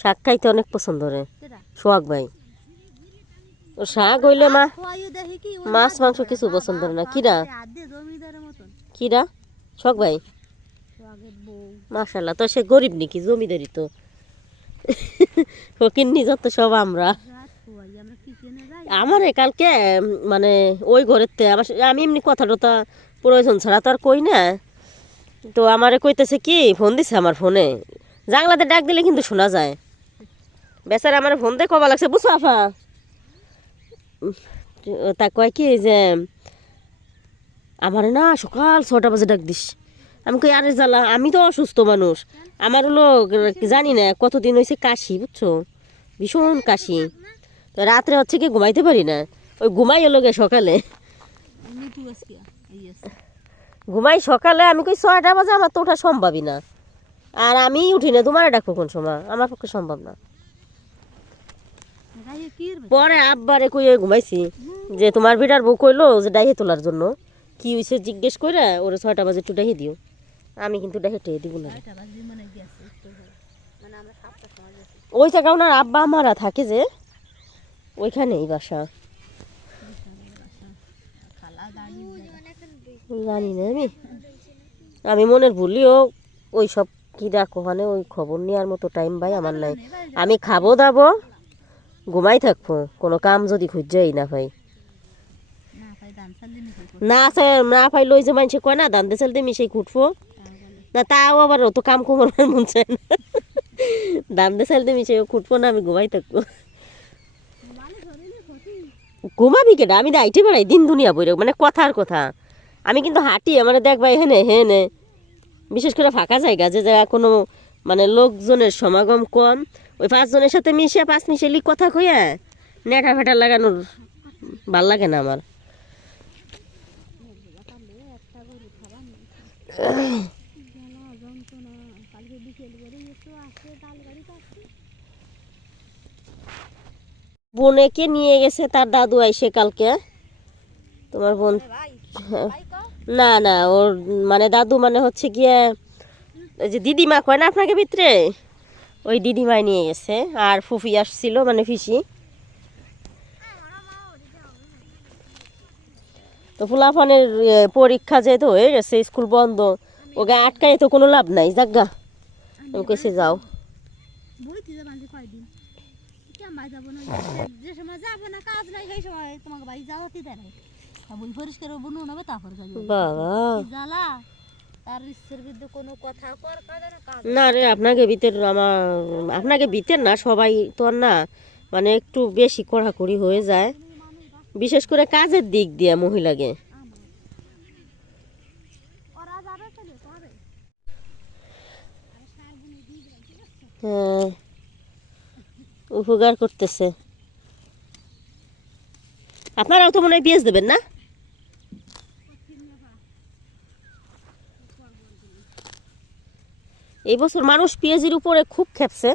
শাক খাইতে অনেক পছন্দ রে। সোহাগ ভাই। ও শাক হইলে মা মাছ মাংস কিছু পছন্দ না। কিরা কিরা শখ ভাই। মাশাল্লাহ তো সে গরিব নাকি? জমিদারি তো। ফকির নিজত সব আমরা। আমার কালকে মানে ওই ঘরের তে আমার আমি এমনি কথা টথা প্রয়োজন ছাড়া তো আর কই না। তো আমারে কইতেছে কি ফোন দিছে আমার ফোনে। জাংলাতে ডাক দিলে কিন্তু শোনা যায়। বেচারা আমার ফোন দিয়ে কবা লাগছে বুঝছ আফা? তা কয় কি যে আমার না সকাল ছটা বাজে ডাক দিস আমি কই আরে জ্বালা আমি তো অসুস্থ মানুষ। আমার হলো জানি না কতদিন হয়েছে কাশি বুঝছ ভীষণ কাশি। তো রাত্রে হচ্ছে কি ঘুমাইতে পারি না। ওই ঘুমাই এলো গে সকালে। ঘুমাই সকালে আমি কই, ছয়টা বাজে, আমার তো ওঠা সম্ভবই না। আর আমি উঠি না, তোমার ডাকবো কোন সময়? আমার পক্ষে সম্ভব না। পরে আব্বারে কই ঘুমাইছি, যে তোমার বিটার বউ কইলো যে ডাইহে তোলার জন্য। কি হয়েছে জিজ্ঞেস করে ওরে ছয়টা বাজে একটু ডাইহে দিও। আমি কিন্তু ডাইহে টেয়ে দিব না। ওই জায়গা ওনার আব্বা আমারা থাকে যে, ওইখানেই বাসা। জানি না আমি। আমি মনের ভুলিও ওই সব কি দেখো ওখানে ওই খবর নেওয়ার মতো টাইম ভাই আমার নাই। আমি খাব দাবো। ঘুমাই থাকব কোনো কাম যদি খুঁজেই না ভাই না আছে না পাইলে ওই যে মানুষে কয় না দান্দে চালতে মিশাই খুঁটবো। না তাও আবার অত কাম কুমার মন চায় না। দান্দে চালতে মিশাই খুঁটবো না আমি ঘুমাই থাকব। ঘুমাবি কেটা আমি দাইটে বেড়াই দিন দুনিয়া বই মানে কথার কথা। আমি কিন্তু হাঁটি আমার দেখবা হেনে হেনে। বিশেষ করে ফাঁকা জায়গা যে জায়গা কোনো মানে লোকজনের সমাগম কম ওই পাঁচজনের সাথে মিশে পাঁচ মিশেলি কথা কইয়া নেটা ফেটা লাগানোর ভালো লাগে না আমার। বোনেকে নিয়ে গেছে তার দাদু আইসে কালকে। তোমার বোন না না, ওর মানে দাদু মানে হচ্ছে গিয়ে যে দিদিমা কয় না আপনাকে ভিতরে? ওই দিদিমাই নিয়ে গেছে আর ফুফি আসছিল মানে ফিসি তো ফুলাফানের পরীক্ষা যেহেতু হয়ে গেছে স্কুল বন্ধ ওকে আটকায় তো কোনো লাভ নাই যাজ্ঞা আমি কইছি যাও। বাবা। না রে আপনাকে ভিতর আমার আপনাকে ভিতর না সবাই তো না মানে একটু বেশি কড়াকড়ি হয়ে যায়। বিশেষ করে কাজের দিক দিয়ে মহিলাকে। হ্যাঁ উপকার করতেছে। আপনারাও তো মনে হয় পেঁয়াজ দেবেন না? এই বছর মানুষ পেঁয়াজের উপরে খুব খেপছে।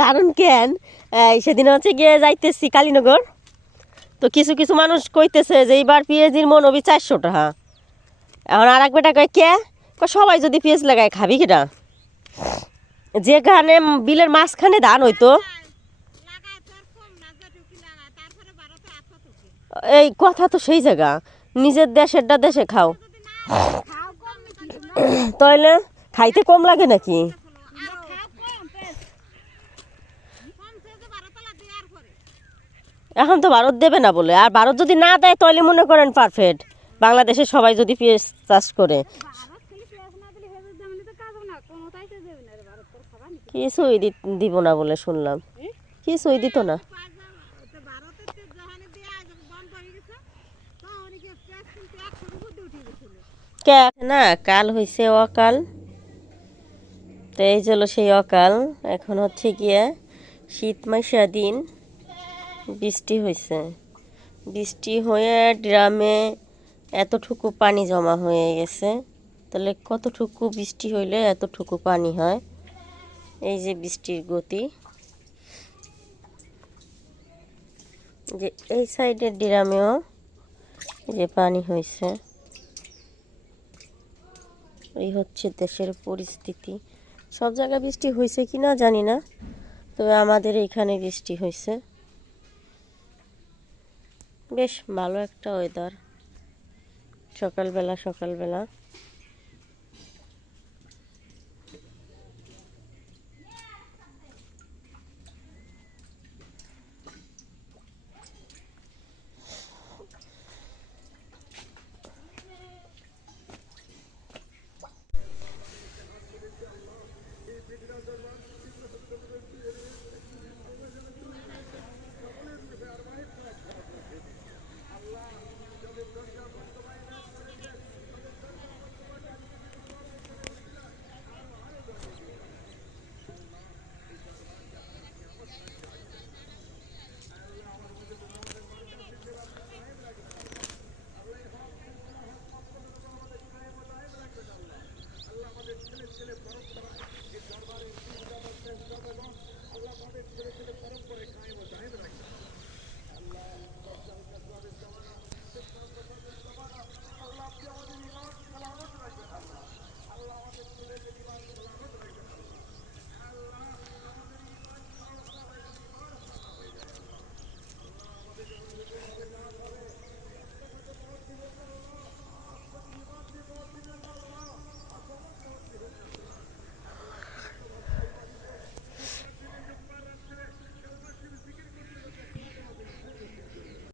কারণ কেন? সেদিন হচ্ছে গিয়ে যাইতেছি কালীনগর। তো কিছু কিছু মানুষ কইতেছে যে, এইবার পেঁয়াজির মন হবি চারশো টাকা এখন আর এক বেটা কে? সবাই যদি পেঁয়াজ লাগায় খাবি কিনা যেখানে বিলের মাঝখানে ধান হইতো। এই কথা তো সেই জায়গা। নিজের দেশেরটা দেশে খাও। তাইলে খাইতে কম লাগে নাকি? এখন তো ভারত দেবে না বলে। আর ভারত যদি না দেয় তাহলে মনে করেন পারফেক্ট বাংলাদেশে সবাই যদি পেঁয়াজ চাষ করে। কিছুই দিব না বলে শুনলাম। কিছুই দিত না। না, কাল হয়েছে অকাল। তো এই চলো সেই অকাল। এখন হচ্ছে গিয়ে শীত মাসা দিন। বৃষ্টি হয়েছে বৃষ্টি হয়ে ড্রামে এতটুকু পানি জমা হয়ে গেছে। তাহলে কতটুকু বৃষ্টি হইলে এতটুকু পানি হয়? এই যে বৃষ্টির গতি। যে এই সাইডের ড্রামেও যে পানি হয়েছে এই হচ্ছে দেশের পরিস্থিতি। সব জায়গায় বৃষ্টি হয়েছে কি না জানি না, তবে আমাদের এখানে বৃষ্টি হয়েছে। বেশ ভালো একটা ওয়েদার সকালবেলা সকালবেলা।